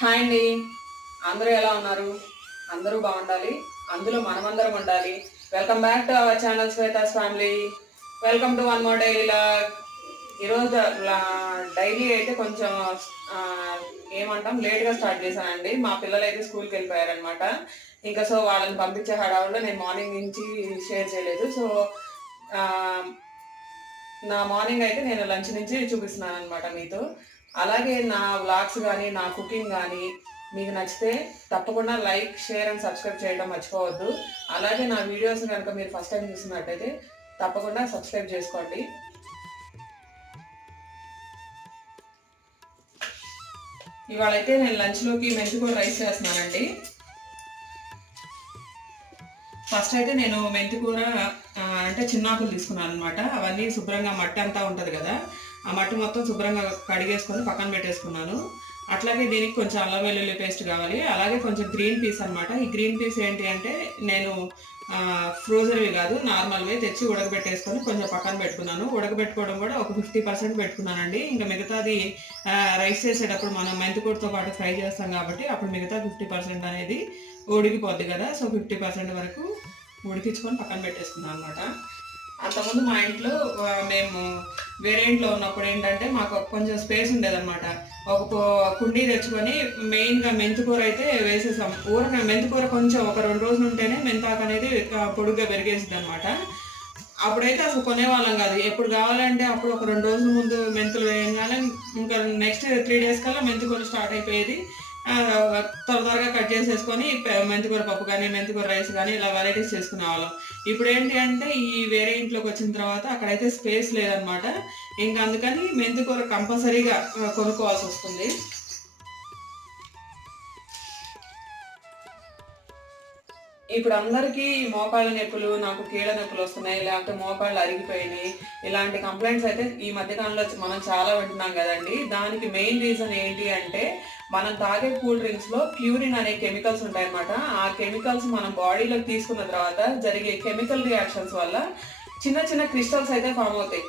Hi అండి. అందరూ ఎలా ఉన్నారు? అందరూ బాగుండాలి, అందులో మనమందరం ఉండాలి. Welcome back to our channel Shweta's family. Welcome to one more daily vlog. ఈరోజు డైలీ అయితే కొంచెం ఆ, ఏమంటాం లేట్గా స్టార్ట్ చేశానండి. మా పిల్లలు అయితే స్కూల్కి వెళ్ళిపోయారనమాట. ఇంకా సో వాళ్ళని పంపించే హడావుల్లో నేను మార్నింగ్ నుంచి షేర్ చేయలేదు. సో నా మార్నింగ్ అయితే నేను లంచ్ నుంచి చూపిస్తున్నాను అనమాట మీతో. అలాగే నా వ్లాగ్స్ కానీ నా కుకింగ్ కానీ మీకు నచ్చితే తప్పకుండా లైక్, షేర్ అండ్ సబ్స్క్రైబ్ చేయడం మర్చిపోవద్దు. అలాగే నా వీడియోస్ కనుక మీరు ఫస్ట్ టైం చూస్తున్నట్టయితే తప్పకుండా సబ్స్క్రైబ్ చేసుకోండి. ఇవాళ అయితే నేను లంచ్లోకి మెంతికూర రైస్ చేస్తున్నానండి. ఫస్ట్ అయితే నేను మెంతికూర అంటే చిన్నాకులు తీసుకున్నాను అనమాట. అవన్నీ శుభ్రంగా మట్టి అంతా ఉంటుంది కదా, ఆ మట్టి మొత్తం శుభ్రంగా కడిగేసుకొని పక్కన పెట్టేసుకున్నాను. అట్లాగే దీనికి కొంచెం అల్లం వెల్లుల్లి పేస్ట్ కావాలి. అలాగే కొంచెం గ్రీన్ పీస్ అనమాట. ఈ గ్రీన్ పీస్ ఏంటి అంటే నేను ఫ్రోజన్వి కాదు, నార్మల్వే తెచ్చి ఉడకబెట్టేసుకొని కొంచెం పక్కన పెట్టుకున్నాను. ఉడకబెట్టుకోవడం కూడా ఒక 50% పెట్టుకున్నానండి. ఇంకా మిగతాది రైస్ చేసేటప్పుడు మనం మెంతికూరతో పాటు ఫ్రై చేస్తాం కాబట్టి అప్పుడు మిగతా 50% అనేది ఉడికిపోద్ది కదా. సో 50% వరకు ఉడికించుకొని పక్కన పెట్టేసుకున్నాను అనమాట. అంతకుముందు మా ఇంట్లో మేము వేరే ఇంట్లో ఉన్నప్పుడు ఏంటంటే మాకు కొంచెం స్పేస్ ఉండేదన్నమాట. ఒక కుండీ తెచ్చుకొని మెయిన్గా మెంతికూర అయితే వేసేసాం. మెంతికూర కొంచెం ఒక 2 రోజులు ఉంటేనే మెంతాకు అనేది పొడుగ్గా పెరిగేసింది అనమాట. అప్పుడైతే అసలు కొనేవాళ్ళం కాదు. ఎప్పుడు కావాలంటే అప్పుడు ఒక 2 రోజుల ముందు మెంతులు వేయగానే ఇంకా నెక్స్ట్ 3 days కల్లా మెంతికూర స్టార్ట్ అయిపోయేది. త్వరగా కట్ చేసేసుకొని మెంతికూర పప్పు కానీ మెంతికూర రైస్ కానీ ఇలా వెరైటీస్ చేసుకునేవాళ్ళం. ఇప్పుడు ఏంటి అంటే ఈ వేరే ఇంట్లోకి వచ్చిన తర్వాత అక్కడైతే స్పేస్ లేదనమాట. ఇంకా అందుకని మెంతికూర కంపల్సరీగా కొనుక్కోవాల్సి వస్తుంది. ఇప్పుడు అందరికీ మోకాళ్ళ నొప్పులు, నాకు కీళ్ళ నొప్పులు వస్తున్నాయి, లేకపోతే మోకాళ్ళు అరిగిపోయినాయి, ఇలాంటి కంప్లైంట్స్ అయితే ఈ మధ్యకాలంలో మనం చాలా వింటున్నాం కదండి. దానికి మెయిన్ రీజన్ ఏంటి అంటే మనం తాగే కూల్ డ్రింక్స్లో ప్యూరిన్ అనే కెమికల్స్ ఉంటాయన్నమాట. ఆ కెమికల్స్ మనం బాడీలోకి తీసుకున్న తర్వాత జరిగే కెమికల్ రియాక్షన్స్ వల్ల చిన్న చిన్న క్రిస్టల్స్ అయితే ఫామ్ అవుతాయి.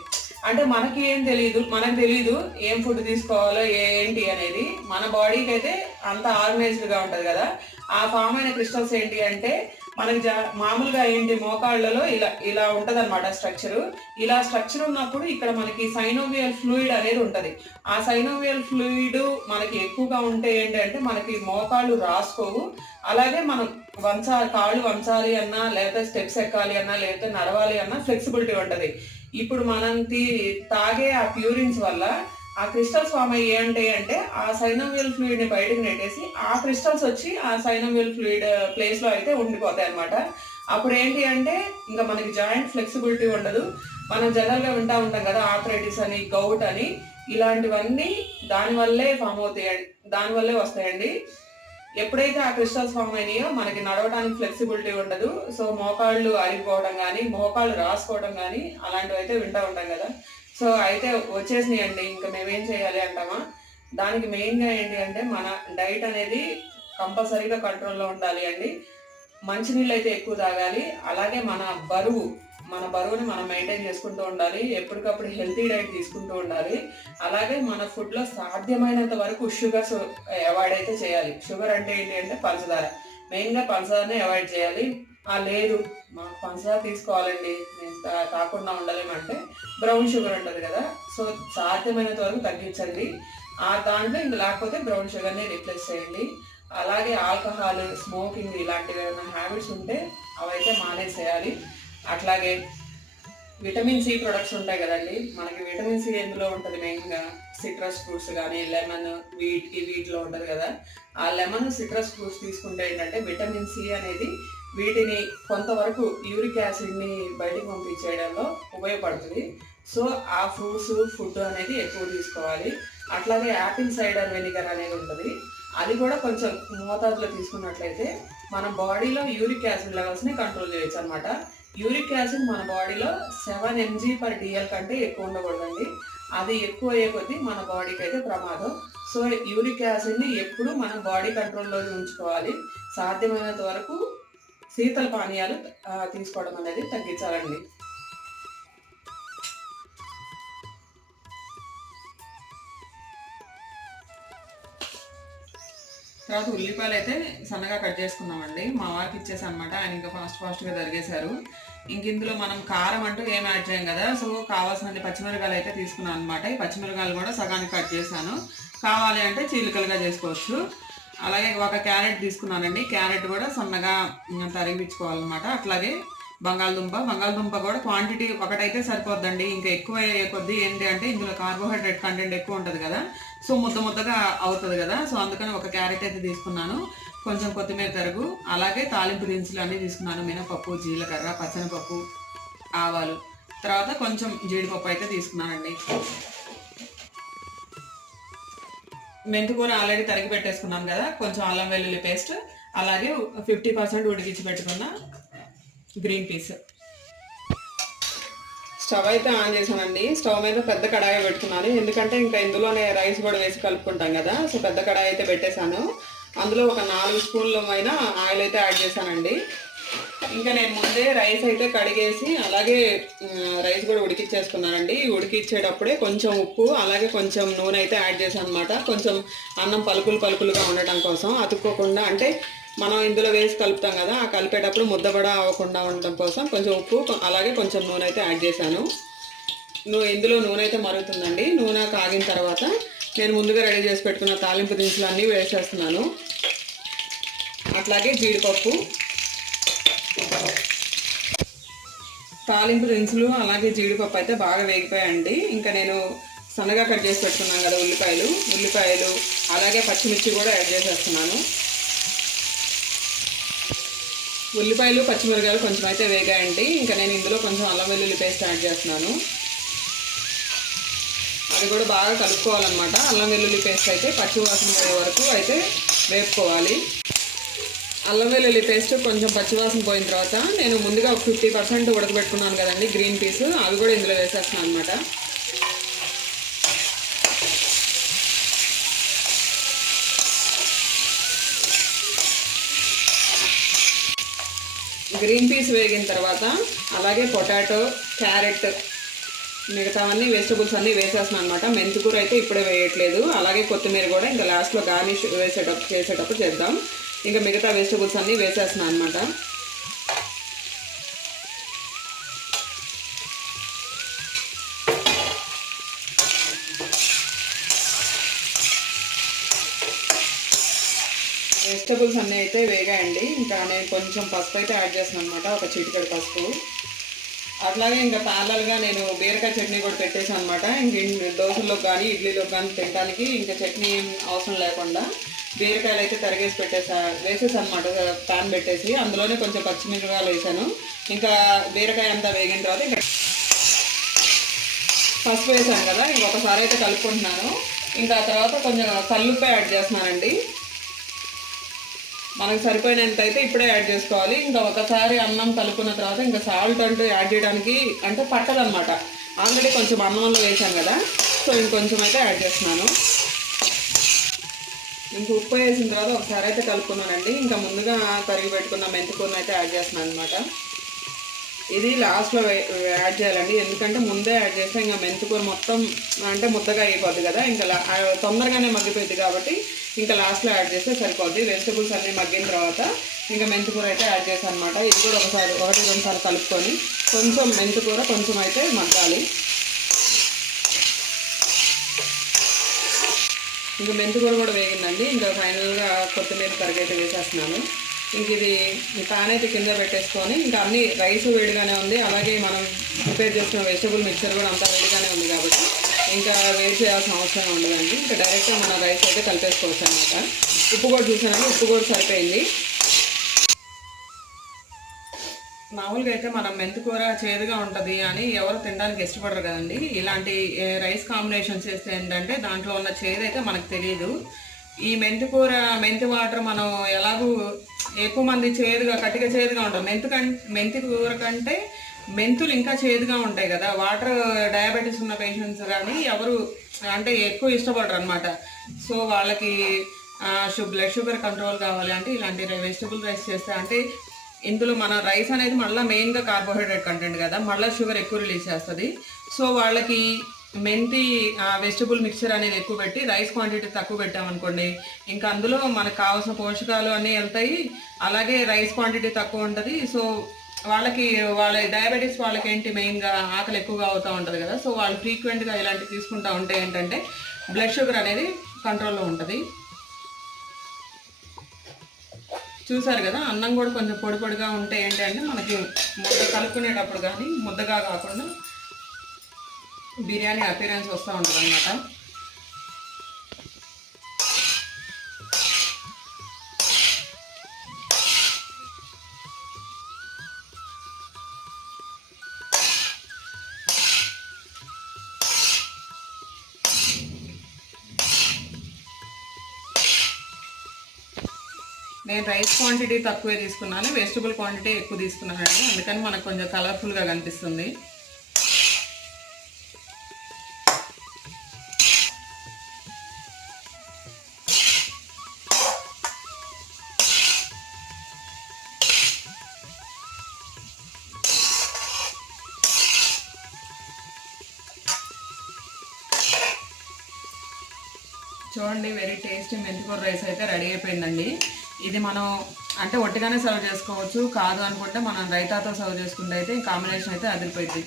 అంటే మనకి మనకు తెలియదు ఏం ఫుడ్ తీసుకోవాలో ఏంటి అనేది. మన బాడీకి అయితే అంత ఆర్గనైజ్డ్గా ఉంటుంది కదా. ఆ ఫామ్ అయిన క్రిస్టల్స్ ఏంటి అంటే మనకి మామూలుగా ఏంటి మోకాళ్ళలో ఇలా ఇలా ఉంటుంది అనమాట స్ట్రక్చరు. ఇలా స్ట్రక్చర్ ఉన్నప్పుడు ఇక్కడ మనకి సైనోవియల్ ఫ్లూయిడ్ అనేది ఉంటుంది. ఆ సైనోవియల్ ఫ్లూయిడ్ మనకి ఎక్కువగా ఉంటే ఏంటంటే మనకి మోకాళ్ళు రాసుకోవు. అలాగే మనం కాళ్ళు వంచాలి అన్నా, లేకపోతే స్టెప్స్ ఎక్కాలి అన్నా, లేకపోతే నడవాలి అన్నా ఫ్లెక్సిబిలిటీ ఉంటుంది. ఇప్పుడు మనం తాగే ఆ ప్యూరిన్స్ వల్ల ఆ క్రిస్టల్స్ ఫామ్ అయ్యి ఏంటాయి అంటే ఆ సైనోవియల్ ఫ్లూయిడ్ని బయటకు నెట్టేసి ఆ క్రిస్టల్స్ వచ్చి ఆ సైనోవియల్ ఫ్లూయిడ్ ప్లేస్లో అయితే ఉండిపోతాయి అనమాట. అప్పుడు ఏంటి అంటే ఇంకా మనకి జాయింట్ ఫ్లెక్సిబిలిటీ ఉండదు. మనం జనరల్గా వింటూ ఉంటాం కదా ఆర్థరైటిస్ అని, గౌట్ అని, ఇలాంటివన్నీ దానివల్లే ఫామ్ అవుతాయి, దానివల్లే వస్తాయండి. ఎప్పుడైతే ఆ క్రిస్టల్స్ ఫామ్ అయినాయో మనకి నడవడానికి ఫ్లెక్సిబిలిటీ ఉండదు. సో మోకాళ్ళు అరిగిపోవడం కానీ, మోకాళ్ళు రాసుకోవడం కానీ అలాంటివి అయితే వింటూ ఉంటాం కదా. సో అయితే వచ్చేసినాయండి. ఇంకా మేమేం చేయాలి అంటామా, దానికి మెయిన్గా ఏంటి అంటే మన డైట్ అనేది కంపల్సరీగా కంట్రోల్లో ఉండాలి అండి. మంచినీళ్ళు అయితే ఎక్కువ తాగాలి. అలాగే మన బరువుని మనం మెయింటైన్ చేసుకుంటూ ఉండాలి. ఎప్పటికప్పుడు హెల్తీ డైట్ తీసుకుంటూ ఉండాలి. అలాగే మన ఫుడ్లో సాధ్యమైనంత వరకు షుగర్స్ అవాయిడ్ అయితే చేయాలి. షుగర్ అంటే ఏంటి అంటే పంచదార, మెయిన్గా పంచదారనే అవాయిడ్ చేయాలి. లేదు మాకు పంచదార తీసుకోవాలండి, మేము తాకుండా ఉండలేమంటే బ్రౌన్ షుగర్ ఉంటుంది కదా, సో సాధ్యమైనంత వరకు తగ్గించండి. దాంట్లో ఇంక లేకపోతే బ్రౌన్ షుగర్ని రీప్లేస్ చేయండి. అలాగే ఆల్కహాల్, స్మోకింగ్ ఇలాంటివి ఏమైనా హ్యాబిట్స్ ఉంటే అవైతే మానేసేయాలి. అట్లాగే విటమిన్ సి ప్రొడక్ట్స్ ఉంటాయి కదండి. మనకి విటమిన్ సి ఎందులో ఉంటుంది, మెయిన్గా సిట్రస్ ఫ్రూట్స్ కానీ లెమన్, వీటిలో ఉంటుంది కదా. ఆ లెమన్, సిట్రస్ ఫ్రూట్స్ తీసుకుంటే ఏంటంటే విటమిన్ సి అనేది వీటిని కొంతవరకు యూరిక్ యాసిడ్ని బయటకు పంపించేయడంలో ఉపయోగపడుతుంది. సో ఆ ఫ్రూట్స్, ఫుడ్ అనేది ఎక్కువ తీసుకోవాలి. అట్లాగే యాపిల్ సైడర్ వెనిగర్ అనేది ఉంటుంది. అది కూడా కొంచెం మోతాదులో తీసుకున్నట్లయితే మన బాడీలో యూరిక్ యాసిడ్ లెవెల్స్ని కంట్రోల్ చేయొచ్చు అనమాట. యూరిక్ యాసిడ్ మన బాడీలో 7 mg/dl కంటే ఎక్కువ ఉండకూడదండి. అది ఎక్కువ అయ్యే కొద్దీ మన బాడీకి అయితే ప్రమాదం. సో యూరిక్ యాసిడ్ని ఎప్పుడు మనం బాడీ కంట్రోల్లో ఉంచుకోవాలి. సాధ్యమైనంత వరకు శీతల పానీయాలు తీసుకోవడం అనేది తగ్గించాలండి. తర్వాత ఉల్లిపాయలు అయితే సన్నగా కట్ చేసుకున్నామండి. మా వారికి ఇచ్చేసాను అనమాట. ఆయన ఇంకా ఫాస్ట్గా తరిగేశారు. ఇంక ఇందులో మనం కారం అంటూ ఏం యాడ్ చేయం కదా, సో కావాల్సిన పచ్చిమిరకాయలు అయితే తీసుకున్నాను అనమాట. ఈ పచ్చిమిరకాయలు కూడా సగానికి కట్ చేశాను. కావాలి అంటే చీలికలుగా చేసుకోవచ్చు. అలాగే ఒక క్యారెట్ తీసుకున్నానండి. క్యారెట్ కూడా సన్నగా తరిగించుకోవాలన్నమాట. అట్లాగే బంగాళదుంప కూడా క్వాంటిటీ ఒకటైతే సరిపోద్దండి. ఇంకా ఎక్కువ అయ్యే కొద్దీ ఏంటి అంటే ఇందులో కార్బోహైడ్రేట్ కంటెంట్ ఎక్కువ ఉంటుంది కదా, సో ముద్దగా అవుతుంది కదా. సో అందుకని ఒక క్యారెట్ అయితే తీసుకున్నాను. కొంచెం కొత్తిమీర తరుగు, అలాగే తాలింపు దినుసులు అన్నీ తీసుకున్నాను. మినపప్పు, జీలకర్ర, పచ్చనిపప్పు, ఆవాలు, తర్వాత కొంచెం జీడిపప్పు అయితే తీసుకున్నానండి. మెంతికూర ఆల్రెడీ తరిగి పెట్టేసుకున్నాం కదా, కొంచెం అల్లం వెల్లుల్లి పేస్ట్, అలాగే 50% ఉడికించి పెట్టుకున్న గ్రీన్ పీస్. స్టవ్ అయితే ఆన్ చేశానండి. స్టవ్ మీద పెద్ద కడాయి పెట్టుకున్నాను, ఎందుకంటే ఇంకా ఇందులోనే రైస్ కూడా వేసి కలుపుకుంటాం కదా. సో పెద్ద కడాయి అయితే పెట్టేశాను. అందులో ఒక 4 స్పూన్ల అయినా ఆయిల్ అయితే యాడ్ చేశానండి. ఇంకా నేను ముందే రైస్ అయితే కడిగేసి అలాగే రైస్ కూడా ఉడికిచ్చేసుకున్నానండి. ఉడికిచ్చేటప్పుడే కొంచెం ఉప్పు అలాగే కొంచెం నూనె అయితే యాడ్ చేశాను అనమాట. కొంచెం అన్నం పలుకులుగా ఉండటం కోసం, అతుక్కోకుండా, అంటే మనం ఇందులో వేసి కలుపుతాం కదా, ఆ కలిపేటప్పుడు ముద్దబడ అవ్వకుండా ఉండటం కోసం కొంచెం ఉప్పు అలాగే కొంచెం నూనె అయితే యాడ్ చేశాను. ఇందులో నూనె అయితే మరుగుతుందండి. నూనె కాగిన తర్వాత నేను ముందుగా రెడీ చేసి పెట్టుకున్న తాలింపు దినుసులు అన్నీ వేసేస్తున్నాను. అట్లాగే జీడిపప్పు, తాలింపు దినుసులు అలాగే జీడిపప్పు అయితే బాగా వేగిపోయాయండి. ఇంకా నేను సన్నగా కట్ చేసి పెట్టుకున్నాను కదా ఉల్లిపాయలు అలాగే పచ్చిమిర్చి కూడా యాడ్ చేసేస్తున్నాను. ఉల్లిపాయలు పచ్చిమిరకాయలు కొంచెం అయితే వేగాయండి. ఇంకా నేను ఇందులో కొంచెం అల్లం వెల్లుల్లి పేస్ట్ యాడ్ చేస్తున్నాను. అది కూడా బాగా కలుపుకోవాలన్నమాట. అల్లం వెల్లుల్లి పేస్ట్ అయితే పచ్చివాసన పోయే వరకు అయితే వేపుకోవాలి. అల్లం వెల్లుల్లి పేస్ట్ కొంచెం పచ్చివాసన పోయిన తర్వాత నేను ముందుగా 50% ఉడకబెట్టుకున్నాను కదండి గ్రీన్ పీస్, అవి కూడా ఇందులో వేసేస్తున్నాను అనమాట. గ్రీన్ పీస్ వేగిన తర్వాత అలాగే పొటాటో, క్యారెట్, మిగతావన్నీ వెజిటబుల్స్ అన్నీ వేసేస్తున్నాను అనమాట. మెంతికూర అయితే ఇప్పుడే వేయట్లేదు. అలాగే కొత్తిమీర కూడా ఇంకా లాస్ట్లో గార్నిష్ చేసేటప్పుడు చేద్దాం. ఇంకా మిగతా వెజిటబుల్స్ అన్నీ వేసేస్తున్నాను అనమాట. వెజిటబుల్స్ అన్నీ అయితే వేగాయండి. ఇంకా నేను కొంచెం పసుపు అయితే యాడ్ చేస్తున్నాను అనమాట, ఒక చిటికెడు పసుపు. అట్లాగే ఇంకా ప్యారలల్గా నేను బీరకాయ చట్నీ కూడా పెట్టేసాను అనమాట. ఇంక దోశల్లో కానీ ఇడ్లీలో కానీ తినడానికి ఇంకా చట్నీ ఏం అవసరం లేకుండా బీరకాయలు అయితే తరిగేసి వేసేసాను అనమాట. ప్యాన్ పెట్టేసి అందులోనే కొంచెం పచ్చిమిరపకాయలు వేసాను. ఇంకా బీరకాయ అంతా వేగిన తర్వాత ఇంకా పసుపు వేసాను కదా, ఇంకొకసారి అయితే కలుపుకుంటున్నాను. ఇంకా తర్వాత కొంచెం కల్లుప్పు యాడ్ చేస్తున్నానండి. మనకు సరిపోయినంత అయితే ఇప్పుడే యాడ్ చేసుకోవాలి. ఇంకా ఒకసారి అన్నం కలుపుకున్న తర్వాత ఇంకా సాల్ట్ అంటూ యాడ్ చేయడానికి అంటే పట్టదనమాట. ఆల్రెడీ కొంచెం అన్నంలో వేసాను కదా, సో ఇంకొంచెం అయితే యాడ్ చేస్తున్నాను. ఇంక ఉప్పు వేసిన తర్వాత ఒకసారి అయితే కలుపుకున్నానండి. ఇంకా ముందుగా తరిగి పెట్టుకున్న మెంతికూరను అయితే యాడ్ చేస్తున్నాను అనమాట. ఇది లాస్ట్లో యాడ్ చేయాలండి, ఎందుకంటే ముందే యాడ్ చేస్తే ఇంకా మెంతికూర మొత్తం అంటే ముద్దగా అయిపోద్ది కదా, ఇంకా తొందరగానే మగ్గిపోయింది కాబట్టి ఇంకా లాస్ట్లో యాడ్ చేస్తే సరిపోద్ది. వెజిటబుల్స్ అన్నీ మగ్గిన తర్వాత ఇంకా మెంతికూర అయితే యాడ్ చేశాను అనమాట. ఇది కూడా ఒకటి 2 సార్లు కలుపుకొని కొంచెం మెంతికూర కొంచెం అయితే మగ్గాలి. ఇంకా మెంతికూర కూడా వేగిందండి. ఇంకా ఫైనల్గా కొత్తిమీర తరిగైతే వేసేస్తున్నాను. ఇంక ఇది ప్యాన్ అయితే కింద పెట్టేసుకొని ఇంకా అన్ని రైస్ వేడిగానే ఉంది, అలాగే మనం ప్రిపేర్ చేసిన వెజిటబుల్ మిక్చర్ కూడా అంతా వేడిగానే ఉంది కాబట్టి ఇంకా వేడి చేయాల్సిన అవసరం ఉండదండి. ఇంకా డైరెక్ట్గా మనం రైస్ అయితే కలిపేసుకోవచ్చు అనమాట. ఉప్పు కూడా చూసానండి, ఉప్పు కూడా సరిపోయింది. మామూలుగా అయితే మనం మెంతికూర చేదుగా ఉంటుంది అని ఎవరు తినడానికి ఇష్టపడరు కదండి. ఇలాంటి రైస్ కాంబినేషన్ చేస్తే ఏంటంటే దాంట్లో ఉన్న చేదు అయితే మనకు తెలియదు. ఈ మెంతి వాటర్ మనం ఎలాగూ ఎక్కువ మంది కట్టిగా చేదుగా ఉంటాం. మెంతి కూర కంటే మెంతులు ఇంకా చేదుగా ఉంటాయి కదా. వాటర్ డయాబెటీస్ ఉన్న పేషెంట్స్ కానీ ఎవరు అంటే ఎక్కువ ఇష్టపడరు అనమాట. సో వాళ్ళకి బ్లడ్ షుగర్ కంట్రోల్ కావాలి అంటే ఇలాంటి వెజిటబుల్ రైస్ చేస్తే, అంటే ఇందులో మన రైస్ అనేది మళ్ళీ మెయిన్గా కార్బోహైడ్రేట్ కంటెంట్ కదా, మళ్ళీ షుగర్ ఎక్కువ రిలీజ్ చేస్తుంది. సో వాళ్ళకి మెంతి వెజిటబుల్ మిక్చర్ అనేది ఎక్కువ పెట్టి రైస్ క్వాంటిటీ తక్కువ పెట్టామనుకోండి, ఇంకా అందులో మనకు కావాల్సిన పోషకాలు అన్నీ వెళ్తాయి, అలాగే రైస్ క్వాంటిటీ తక్కువ ఉంటుంది. సో వాళ్ళ డయాబెటీస్ వాళ్ళకి ఏంటి మెయిన్గా ఆకలి ఎక్కువగా అవుతూ ఉంటుంది కదా. సో వాళ్ళు ఫ్రీక్వెంట్గా ఇలాంటివి తీసుకుంటూ ఉంటే ఏంటంటే బ్లడ్ షుగర్ అనేది కంట్రోల్లో ఉంటుంది. చూసారు కదా, అన్నం కూడా కొంచెం పొడి పొడిగా ఉంటే ఏంటంటే మనకి ముద్ద కలుపుకునేటప్పుడు కానీ ముద్దగా కాకుండా బిర్యానీ అపీరెన్స్ వస్తూ ఉంటుంది అన్నమాట. నేను రైస్ క్వాంటిటీ తక్కువే తీసుకున్నాను, వెజిటబుల్ క్వాంటిటీ ఎక్కువ తీసుకున్నానండి. అందుకని మనకు కొంచెం కలర్ఫుల్గా కనిపిస్తుంది. చూడండి, వెరీ టేస్టీ మెంతికూర రైస్ అయితే రెడీ అయిపోయిందండి. ఇది మనం అంటే ఒట్టిగానే సర్వ్ చేసుకోవచ్చు, కాదు అనుకుంటే మనం రైతాతో సర్వ్ చేసుకుంటే అయితే కాంబినేషన్ అయితే అదిరిపోయింది.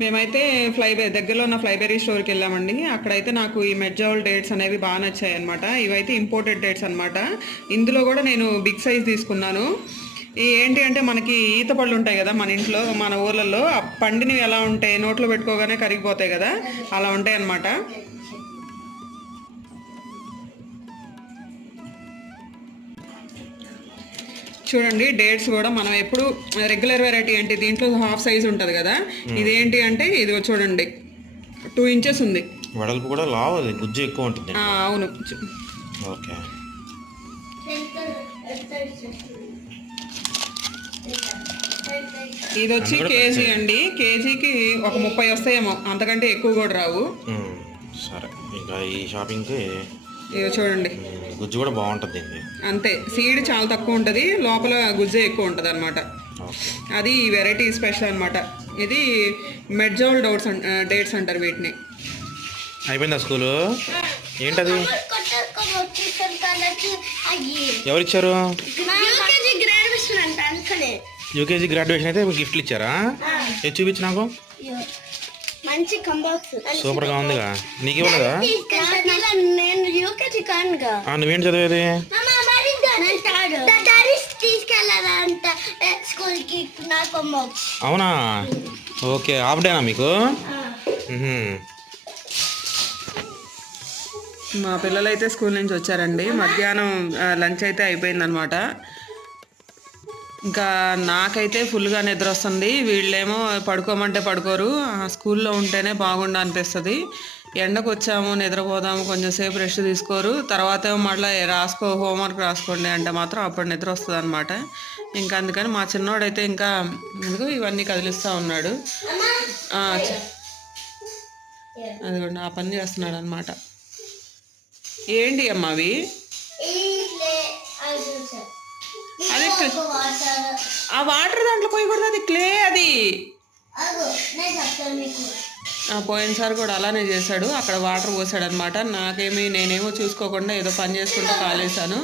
మేమైతే దగ్గరలో ఉన్న ఫ్లైబెరీ స్టోర్కి వెళ్ళామండి. అక్కడైతే నాకు ఈ మెడ్జౌల్ డేట్స్ అనేవి బాగా నచ్చాయి అనమాట. ఇవైతే ఇంపోర్టెడ్ డేట్స్ అనమాట. ఇందులో కూడా నేను బిగ్ సైజ్ తీసుకున్నాను. ఏంటి అంటే మనకి ఈత పళ్ళు ఉంటాయి కదా మన ఇంట్లో, మన ఊర్లలో పండినవి ఎలా ఉంటాయి, నోట్లో పెట్టుకోగానే కరిగిపోతాయి కదా, అలా ఉంటాయి అన్నమాట. చూడండి, డేట్స్ కూడా మనం ఎప్పుడు రెగ్యులర్ వెరైటీ ఏంటి, దీంట్లో హాఫ్ సైజ్ ఉంటుంది కదా, ఇదేంటి అంటే ఇది చూడండి 2 ఇంచెస్ ఉంది. వెడల్పు కూడా లావు, అది గుజ్జు ఎక్కువ ఉంటుంది. అవును. ఓకే, ఇది వచ్చి కేజీ అండి. కేజీకి ఒక 30 వస్తాయేమో, అంతకంటే ఎక్కువ కూడా రావు. సరే, ఇంకా ఈ షాపింగ్కి ఇవి చూడండి, గుజ్జు కూడా బాగుంటుంది. అంతే, సీడ్ చాలా తక్కువ ఉంటుంది, లోపల గుజ్జే ఎక్కువ ఉంటుంది అనమాట. అది ఈ వెరైటీ స్పెషల్ అనమాట. ఇది మెడ్జౌల్ డేట్స్ అంటారు వీటిని. అయిపోయిందా స్కూలు? ఏంటది? ఎవరిచ్చారు? యూకేజీ గ్రాడ్యుయేషన్ అయితే గిఫ్ట్లు ఇచ్చారా? ఏది చూపించు నాకు. సూపర్ గా ఉందిగా. నీకు ఇవ్వలేదా? నువ్వేంటి చదివేది? అవునా? ఓకే, హాఫ్ డేనా మీకు? మా పిల్లలైతే స్కూల్ నుంచి వచ్చారండి. మధ్యాహ్నం లంచ్ అయితే అయిపోయిందనమాట. ఇంకా నాకైతే ఫుల్గా నిద్ర వస్తుంది. వీళ్ళేమో పడుకోమంటే పడుకోరు. స్కూల్లో ఉంటేనే బాగుండు అనిపిస్తుంది. ఎండకు వచ్చాము, నిద్రపోదాము, కొంచెం సేపు రెస్ట్ తీసుకోరు. తర్వాత మళ్ళీ హోంవర్క్ రాసుకోండి అంటే మాత్రం అప్పుడు నిద్ర వస్తుంది అనమాట. ఇంకా అందుకని మా చిన్నోడైతే ఇంకా ఇవన్నీ కదిలిస్తూ ఉన్నాడు. అదిగోండి, ఆ పని చేస్తున్నాడు అనమాట. ఏంటి అమ్మ అవి? అది ఆ వాటర్ దాంట్లో పోయకూడదు, అది క్లే. అది పోయినసారి కూడా అలానే చేశాడు, అక్కడ వాటర్ పోసాడు అనమాట. నేనేమో చూసుకోకుండా ఏదో పని చేసుకుంటూ కాలేసాను.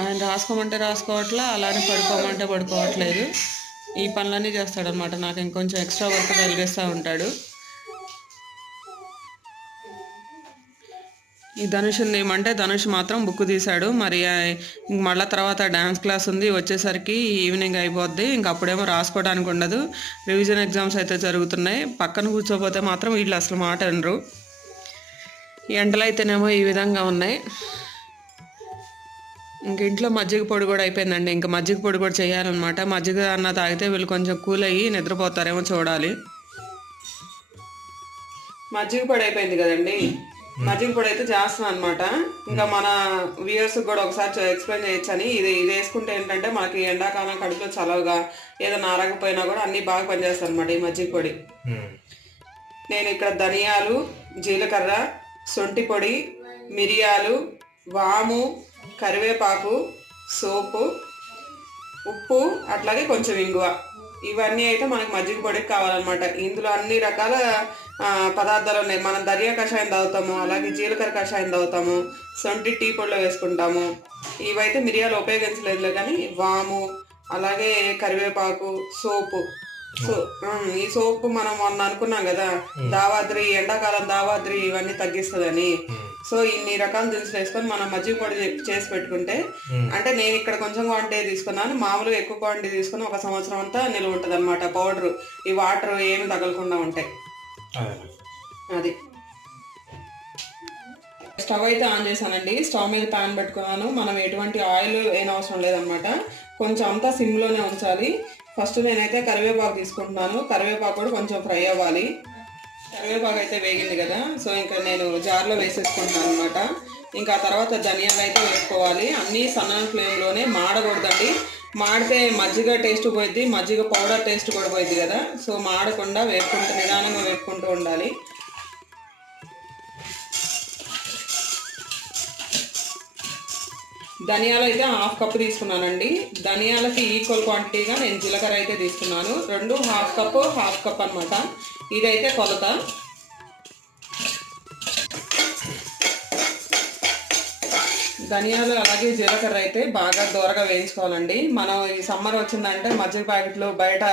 ఆయన రాసుకోమంటే రాసుకోవట్లే, అలానే పడుకోమంటే పడుకోవట్లేదు. ఈ పనులన్నీ చేస్తాడనమాట. నాకు ఇంకొంచెం ఎక్స్ట్రా వర్క్ కలిగిస్తూ ఉంటాడు. ఈ ధనుష్ ఏమంటే ధనుష్ మాత్రం బుక్ తీశాడు. మరి మళ్ళీ తర్వాత డ్యాన్స్ క్లాస్ ఉంది, వచ్చేసరికి ఈవినింగ్ అయిపోద్ది. ఇంక అప్పుడేమో రాసుకోవడానికి ఉండదు. రివిజన్ ఎగ్జామ్స్ అయితే జరుగుతున్నాయి. పక్కన కూర్చోపోతే మాత్రం వీళ్ళు అసలు మాట అనరు. ఎండలు అయితేనేమో ఈ విధంగా ఉన్నాయి. ఇంక ఇంట్లో మజ్జిగ పొడి కూడా అయిపోయిందండి. ఇంకా మజ్జిగ పొడి కూడా చేయాలన్నమాట. మజ్జిగ అన్న తాగితే వీళ్ళు కొంచెం కూల్ అయ్యి నిద్రపోతారేమో చూడాలి. మజ్జిగ పొడి అయిపోయింది కదండి, మజ్జిగ పొడి అయితే చేస్తున్నాను అనమాట. ఇంకా మన వ్యూయర్స్ కూడా ఒకసారి ఎక్స్ప్లెయిన్ చేయొచ్చని. ఇది వేసుకుంటే ఏంటంటే మనకి ఎండాకాలం కడుపులో చలవగా ఏదైనా ఆరకపోయినా కూడా అన్నీ బాగా పనిచేస్తాయి అనమాట ఈ మజ్జిగ పొడి. నేను ఇక్కడ ధనియాలు, జీలకర్ర, సొంటి పొడి, మిరియాలు, వాము, కరివేపాకు, సోపు, ఉప్పు, అట్లాగే కొంచెం ఇంగువ, ఇవన్నీ అయితే మనకి మజ్జిగ పొడికి కావాలన్నమాట. ఇందులో అన్ని రకాల పదార్థాలు ఉన్నాయి. మనం ధనియా కషాయం తాగుతాము, అలాగే జీలకర్ర కషాయం తాగుతాము, సొంటి టీ పొడిలో వేసుకుంటాము. ఇవైతే మిరియాలు ఉపయోగించలేదులే, కానీ వాము, అలాగే కరివేపాకు, సోపు. ఈ సోపు మనం మొన్న అనుకున్నాం కదా, దావాద్రి, ఎండాకాలం దావాద్రి ఇవన్నీ తగ్గిస్తుందని. సో ఇన్ని రకాల దినుసులు వేసుకొని మనం మజ్జిగ పొడి చేసి పెట్టుకుంటే, అంటే నేను ఇక్కడ కొంచెం క్వాంటిటీ తీసుకున్నాను, మామూలుగా ఎక్కువ క్వాంటిటీ తీసుకుని 1 సంవత్సరం అంతా నిల్వ ఉంటుంది అనమాట. పౌడర్, ఈ వాటర్ ఏమి తగలకుండా ఉంటాయి. అది స్టవ్ అయితే ఆన్ చేశానండి. స్టవ్ మీద ప్యాన్ పెట్టుకున్నాను. మనం ఎటువంటి ఆయిల్ ఏం అవసరం లేదనమాట. కొంచెం అంతా సిమ్లోనే ఉంచాలి. ఫస్ట్ నేనైతే కరివేపాకు తీసుకుంటున్నాను. కరివేపాకు కూడా కొంచెం ఫ్రై అవ్వాలి. కరివేపాకు అయితే వేగింది కదా, సో ఇంకా నేను జార్లో వేసేసుకుంటున్నాను అనమాట. ఇంకా తర్వాత ధనియాలు అయితే వేసుకోవాలి. అన్నీ సన్న ఫ్లేమ్లోనే, మాడకూడదండి. మాడితే మజ్జిగ టేస్ట్ పోయిద్ది, మజ్జిగ పౌడర్ టేస్ట్ కూడా పోయిద్ది కదా. సో మాడకుండా వేపుకుంటూ నిదానంగా వేపుకుంటూ ఉండాలి. ధనియాలు అయితే 1/2 కప్పు తీసుకున్నానండి. ధనియాలకి ఈక్వల్ క్వాంటిటీగా నేను జీలకర్ర అయితే తీసుకున్నాను. 2 1/2 కప్పు 1/2 కప్ అనమాట. ఇదైతే కొలత. ధనియాలు అలాగే జీలకర్ర అయితే బాగా దూరగా వేయించుకోవాలండి. మనం ఈ సమ్మర్ వచ్చిందంటే మజ్జిగ ప్యాకెట్లు బయట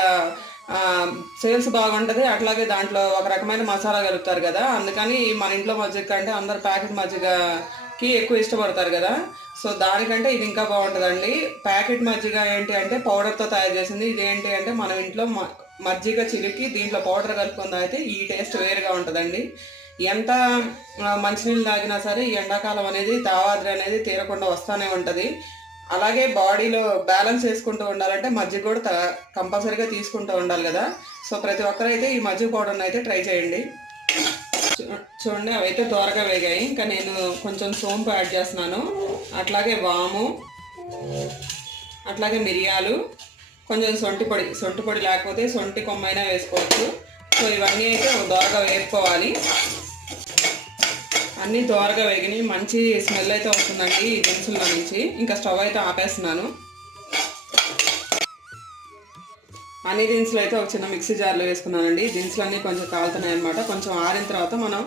సేల్స్ బాగుంటుంది, అట్లాగే దాంట్లో ఒక రకమైన మసాలా కలుపుతారు కదా. అందుకని మన ఇంట్లో మజ్జిగ కంటే అందరు ప్యాకెట్ మజ్జిగకి ఎక్కువ ఇష్టపడతారు కదా. సో దానికంటే ఇది ఇంకా బాగుంటుందండి. ప్యాకెట్ మజ్జిగ ఏంటి అంటే పౌడర్తో తయారు చేసింది. ఇదేంటి అంటే మనం ఇంట్లో మజ్జిగ చిలికి దీంట్లో పౌడర్ కలుపుకుందా అయితే ఈ టేస్ట్ వేరుగా ఉంటుందండి. ఎంత మంచినీళ్ళు తాగినా సరే ఈ ఎండాకాలం అనేది దావాద్రి అనేది తీరకుండా వస్తూనే ఉంటుంది. అలాగే బాడీలో బ్యాలెన్స్ చేసుకుంటూ ఉండాలంటే మజ్జిగ కూడా కంపల్సరీగా తీసుకుంటూ ఉండాలి కదా. సో ప్రతి ఒక్కరైతే ఈ మజ్జిగ పౌడర్ని అయితే ట్రై చేయండి. చూడండి, అవైతే త్వరగా వేగాయి. ఇంకా నేను కొంచెం సోంపు యాడ్ చేస్తున్నాను, అట్లాగే వాము, అట్లాగే మిరియాలు, కొంచెం సొంటి పొడి లేకపోతే సొంటి కొమ్మైనా వేసుకోవచ్చు. సో ఇవన్నీ అయితే దోరగా వేపుకోవాలి. అన్నీ దోరగా వేగిని మంచి స్మెల్ అయితే వస్తుందండి ఈ దినుసుల్లో నుంచి. ఇంకా స్టవ్ అయితే ఆపేస్తున్నాను. అన్ని దినుసులు అయితే ఒక చిన్న మిక్సీ జార్లో వేసుకున్నానండి. దినుసులు అన్నీ కొంచెం కాలుతున్నాయి అనమాట. కొంచెం ఆరిన తర్వాత మనం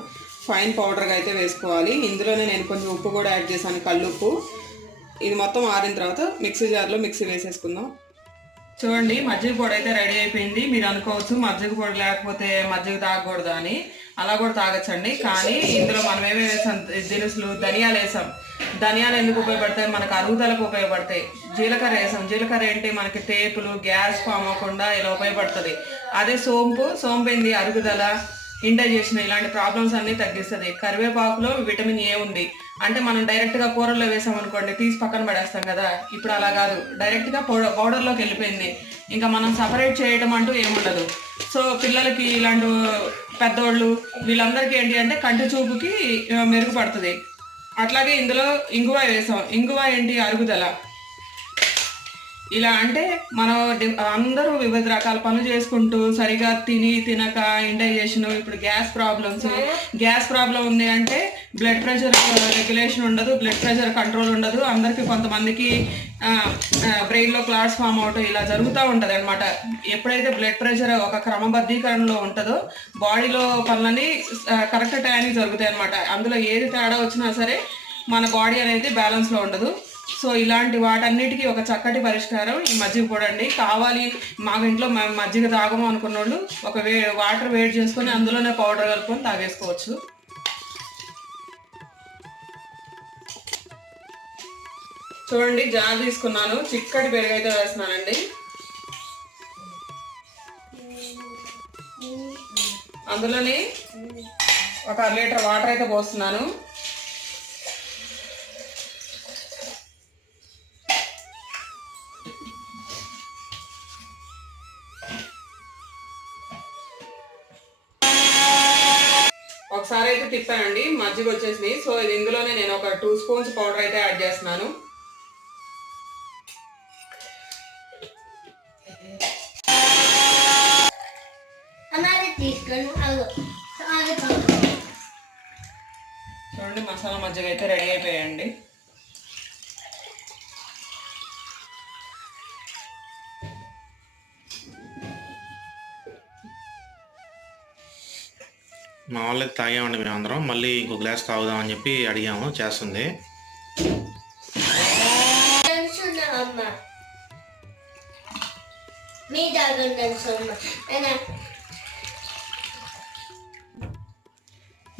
ఫైన్ పౌడర్గా అయితే వేసుకోవాలి. ఇందులోనే నేను కొంచెం ఉప్పు కూడా యాడ్ చేశాను, కల్లుప్పు. ఇది మొత్తం ఆరిన తర్వాత మిక్సీ జార్లో మిక్సీ వేసేసుకుందాం. చూడండి, మజ్జిగ పొడి అయితే రెడీ అయిపోయింది. మీరు అనుకోవచ్చు మజ్జిగ పొడి లేకపోతే మజ్జిగ తాగకూడదు అని. అలా కూడా తాగొచ్చండి. కానీ ఇందులో మనం ఏమేమి వేసాం, దినుసులు, ధనియాలు వేసాం. ధనియాలు ఎందుకు ఉపయోగపడతాయి, మనకు అరుగుదలకు ఉపయోగపడతాయి. జీలకర్ర వేసాం. జీలకర్ర ఏంటి, మనకి తేపులు, గ్యాస్ ఫామ్ అవ్వకుండా ఇలా ఉపయోగపడుతుంది. అదే సోంపు ఏంది, అరుగుదల, ఇండైజెషన్ ఇలాంటి ప్రాబ్లమ్స్ అన్నీ తగ్గిస్తుంది. కరివేపాకులో విటమిన్ ఏ ఉంది. అంటే మనం డైరెక్ట్గా కూరల్లో వేసాం అనుకోండి, తీసి పక్కన పడేస్తాం కదా. ఇప్పుడు అలా కాదు, డైరెక్ట్గా పౌడర్లోకి వెళ్ళిపోయింది. ఇంకా మనం సపరేట్ చేయడం అంటూ ఏముండదు. సో పిల్లలకి ఇలాంటి పెద్దోళ్ళు వీళ్ళందరికీ ఏంటి అంటే కంటి చూపుకి మెరుగుపడుతుంది. అట్లాగే ఇందులో ఇంగువ వేసాం. ఇంగువ ఏంటి, అరుగుదల. ఇలా అంటే మనం అందరూ వివిధ రకాల పనులు చేసుకుంటూ సరిగా తినక ఇండైజెషన్, ఇప్పుడు గ్యాస్ ప్రాబ్లం ఉంది అంటే బ్లడ్ ప్రెషర్ రెగ్యులేషన్ ఉండదు, బ్లడ్ ప్రెషర్ కంట్రోల్ ఉండదు. అందరికి కొంతమందికి బ్రెయిన్లో క్లాట్స్ ఫామ్ అవటం ఇలా జరుగుతూ ఉంటుంది అనమాట. ఎప్పుడైతే బ్లడ్ ప్రెషర్ ఒక క్రమబద్ధీకరణలో ఉంటుందో బాడీలో పనులన్నీ కరెక్ట్ టైంకి జరుగుతాయి అనమాట. అందులో ఏది తేడా వచ్చినా సరే మన బాడీ అనేది బ్యాలెన్స్లో ఉండదు. సో ఇలాంటి వాటన్నిటికీ ఒక చక్కటి పరిష్కారం ఈ మజ్జిగ పొడి అండి. కావాలి మాకు ఇంట్లో మజ్జిగ తాగము అనుకున్న వాళ్ళు ఒక వాటర్ వేడి చేసుకొని అందులోనే పౌడర్ కలుపుకొని తాగేసుకోవచ్చు. చూడండి, జార్ తీసుకున్నాను, చిక్కటి పెరుగు అయితే వేస్తున్నానండి. అందులోని ఒక 1 లీటర్ వాటర్ అయితే పోస్తున్నాను. ఒకసారి అయితే తిప్పానండి, మజ్జిగ వచ్చేసింది. సో ఇది ఇందులోనే నేను ఒక 2 స్పూన్స్ పౌడర్ అయితే యాడ్ చేస్తున్నాను. చూడండి, మసాలా మజ్జిగ అయితే రెడీ అయిపోయాయండి. మా వాళ్ళకి తాగామండి మేము అందరం. మళ్ళీ ఇంకో గ్లాస్ తాగుదామని చెప్పి అడిగాము, చేస్తుంది.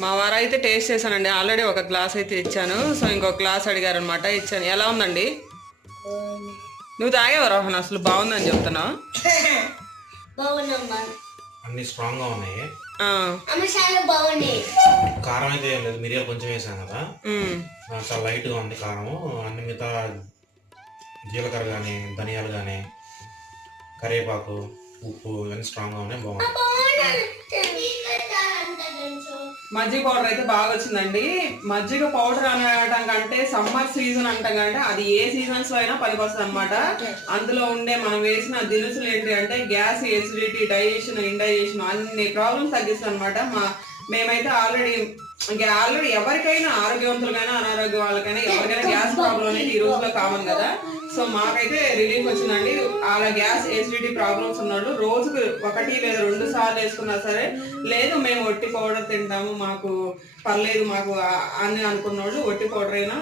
మా వారు అయితే టేస్ట్ చేశానండి, ఆల్రెడీ ఒక గ్లాస్ అయితే ఇచ్చాను. సో ఇంకొక గ్లాస్ అడిగారు అనమాట, ఇచ్చాను. ఎలా ఉందండి? నువ్వు తాగేవా రోహన్? అసలు బాగుందని చెప్తున్నావు. అన్ని స్ట్రాంగ్ గా ఉన్నాయి. బాగున్నాయి. కారం అయితే ఏం లేదు, మిరియాలు కొంచెం వేసాం కదా, చాలా లైట్ గా ఉంది కారము. అన్ని మిగతా జీలకర్ర కానీ, ధనియాలు కానీ, కరివేపాకు, ఉప్పు ఇవన్నీ స్ట్రాంగ్ గా ఉన్నాయి, బాగుంది. మజ్జిగ పౌడర్ అయితే బాగా వచ్చిందండి. మజ్జిగ పౌడర్ అనటం కంటే సమ్మర్ సీజన్ అంటాం కంటే అది ఏ సీజన్స్ లో అయినా పనికొస్తుంది అనమాట. అందులో ఉండే మనం వేసిన దినుసులు ఏంటి అంటే గ్యాస్, ఎసిడిటీ, డైజెషన్, ఇండైజెషన్ అన్ని ప్రాబ్లమ్స్ తగ్గిస్తుంది అనమాట. మేమైతే ఆల్రెడీ ఎవరికైనా ఆరోగ్యవంతులకైనా అనారోగ్య వాళ్ళకైనా ఎవరికైనా గ్యాస్ ప్రాబ్లం అనేది ఈ రోజులో కామన్ కదా. సో మాకైతే రిలీఫ్ వచ్చిందండి. అలా గ్యాస్, ఎసిడిటీ ప్రాబ్లమ్స్ ఉన్నోళ్ళు రోజుకు 1 లేదా 2 సార్లు వేసుకున్నా సరే, లేదు మేము ఒట్టి పౌడర్ తింటాము మాకు పర్లేదు మాకు అని అనుకున్నోళ్ళు ఒట్టి పౌడర్ అయినా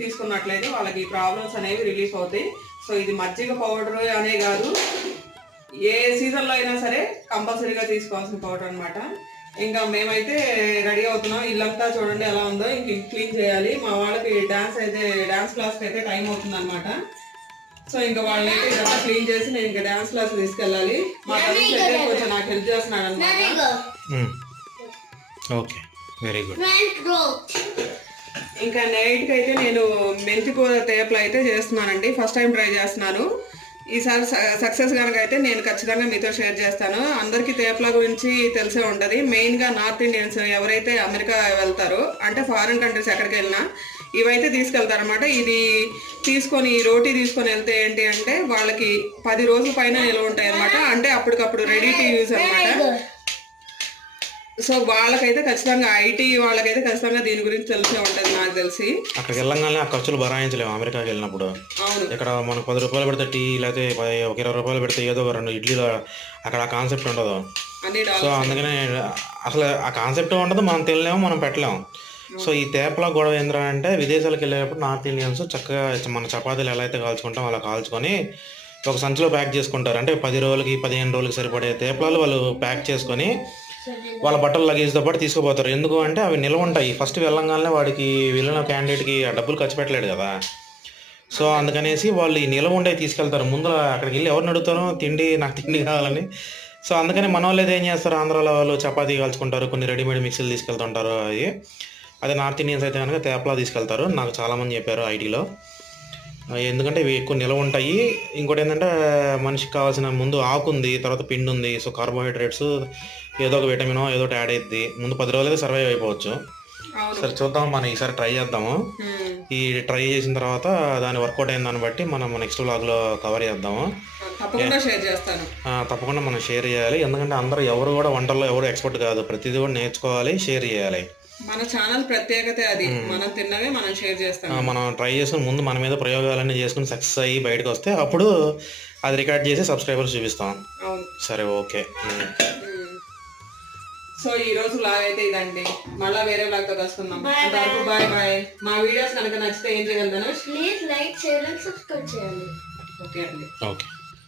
తీసుకున్నట్లయితే వాళ్ళకి ఈ ప్రాబ్లమ్స్ అనేవి రిలీఫ్ అవుతాయి. సో ఇది మజ్జిగ పౌడర్ అనే కాదు, ఏ సీజన్లో అయినా సరే కంపల్సరీగా తీసుకోవాల్సిన పౌడర్ అనమాట. ఇంకా మేమైతే రెడీ అవుతున్నాం. ఇల్లంతా చూడండి ఎలా ఉందో, ఇంక క్లీన్ చేయాలి. మా వాళ్ళకి డాన్స్ క్లాస్కి అయితే టైం అవుతుంది అనమాట. సో ఇంకా వాళ్ళైతే ఇదంతా క్లీన్ చేసి నేను ఇంకా డాన్స్ క్లాస్ తీసుకెళ్ళాలి. మా తల్లి అయితే కొంచెం నాకు హెల్ప్ చేస్తున్నాడు అనమాట. Okay, very good. ఇంకా నైట్కి అయితే నేను మెంతి కూర తేపలు అయితే చేస్తున్నానండి. ఫస్ట్ టైం ట్రై చేస్తున్నాను. ఈసారి సక్సెస్ కనుక అయితే నేను ఖచ్చితంగా మీతో షేర్ చేస్తాను. అందరికీ తేపల గురించి తెలిసే ఉంటుంది. మెయిన్గా నార్త్ ఇండియన్స్ ఎవరైతే అమెరికా వెళ్తారో, అంటే ఫారిన్ కంట్రీస్ ఎక్కడికి వెళ్ళినా ఇవైతే తీసుకెళ్తారనమాట. ఇది తీసుకొని రోటీ తీసుకొని వెళ్తే ఏంటి అంటే వాళ్ళకి 10 రోజుల పైన నిల్వ ఉంటాయి అనమాట. అంటే అప్పటికప్పుడు రెడీ టు యూజ్ అనమాట. సో వాళ్ళకైతే ఖచ్చితంగా ఐటీ వాళ్ళకైతే ఖచ్చితంగా దీని గురించి తెలిసే ఉంటుంది నాకు తెలిసి. అక్కడికి వెళ్ళగానే ఆ ఖర్చులు భరాయించలేము అమెరికాకి వెళ్ళినప్పుడు. ఇక్కడ మనకు 10 రూపాయలు పెడితే టీ, లేకపోతే ఒక 20 రూపాయలు పెడితే ఏదో 2 ఇడ్లీలు, అక్కడ ఆ కాన్సెప్ట్ ఉండదు. సో అందుకనే అసలు ఆ కాన్సెప్ట్ ఉండదు, మనం తినలేము, మనం పెట్టలేము. సో ఈ తేపల గొడవ ఏంద్రా అంటే విదేశాలకు వెళ్ళేటప్పుడు నార్త్ ఇండియన్స్ చక్కగా మన చపాతీలు ఎలా అయితే కాల్చుకుంటాం అలా కాల్చుకొని ఒక సంచిలో ప్యాక్ చేసుకుంటారు. అంటే 10 రోజులకి 15 రోజులకి సరిపడే తేపలాలు వాళ్ళు ప్యాక్ చేసుకొని వాళ్ళ బట్టలు లగేజ్తో పాటు తీసుకుపోతారు. ఎందుకు అంటే అవి నిల్వ ఉంటాయి. ఫస్ట్ వెళ్ళంగానే వాడికి వెళ్ళిన క్యాండిడేట్కి ఆ డబ్బులు ఖర్చు పెట్టలేడు కదా. సో అందుకనేసి వాళ్ళు ఈ నిల్వ ఉండే తీసుకెళ్తారు. ముందు అక్కడికి వెళ్ళి ఎవరిని అడుగుతారో నాకు తిండి కావాలని. సో అందుకని మన వాళ్ళు ఏం చేస్తారు, ఆంధ్రాలో వాళ్ళు చపాతీ కాల్చుకుంటారు, కొన్ని రెడీమేడ్ మిక్సీలు తీసుకెళ్తుంటారు. అదే నార్త్ ఇండియన్స్ అయితే కనుక తేపలా తీసుకెళ్తారు. నాకు చాలామంది చెప్పారు ఐటీలో. ఎందుకంటే ఇవి ఎక్కువ నిల్వ ఉంటాయి. ఇంకోటి ఏంటంటే మనిషికి కావాల్సిన ముందు ఆకు ఉంది, తర్వాత పిండి ఉంది. సో కార్బోహైడ్రేట్స్ ఏదో ఒక విటమిన్ ఏదో ఒకటి యాడ్ అవుతుంది. ముందు 10 రోజులైతే సర్వైవ్ అయిపోవచ్చు. సరే చూద్దాం, మనం ఈసారి ట్రై చేద్దాము. ఈ ట్రై చేసిన తర్వాత దాని వర్కౌట్ అయిన దాన్ని బట్టి మనం నెక్స్ట్ వ్లాగ్లో కవర్ చేద్దాము. తప్పకుండా మనం షేర్ చేయాలి. ఎందుకంటే ఎవరు కూడా వంటల్లో ఎవరు ఎక్స్పర్ట్ కాదు. ప్రతిదీ కూడా నేర్చుకోవాలి, షేర్ చేయాలి. మన ఛానల్ ప్రత్యేకత అది. మనం తిన్నవే మనం షేర్ చేస్తాం. మనం ట్రై చేసుకుని ముందు మన మీద ప్రయోగాలన్నీ చేసుకుని సక్సెస్ అయ్యి బయటకు వస్తే అప్పుడు అది రికార్డ్ చేసి సబ్స్క్రైబర్స్ చూపిస్తాం. సరే, ఓకే. సో ఈ రోజు వ్లాగ్ అయితే ఇదండి. మళ్ళీ వేరే వ్లాగ్ తో కలుసుకుందాం. అంతవరకు బాయ్ బాయ్. మా వీడియోస్ కనుక నచ్చితే ఏం చేయగలుగుతాను, please like, share and subscribe చేయండి. ఓకే అండి. ఓకే.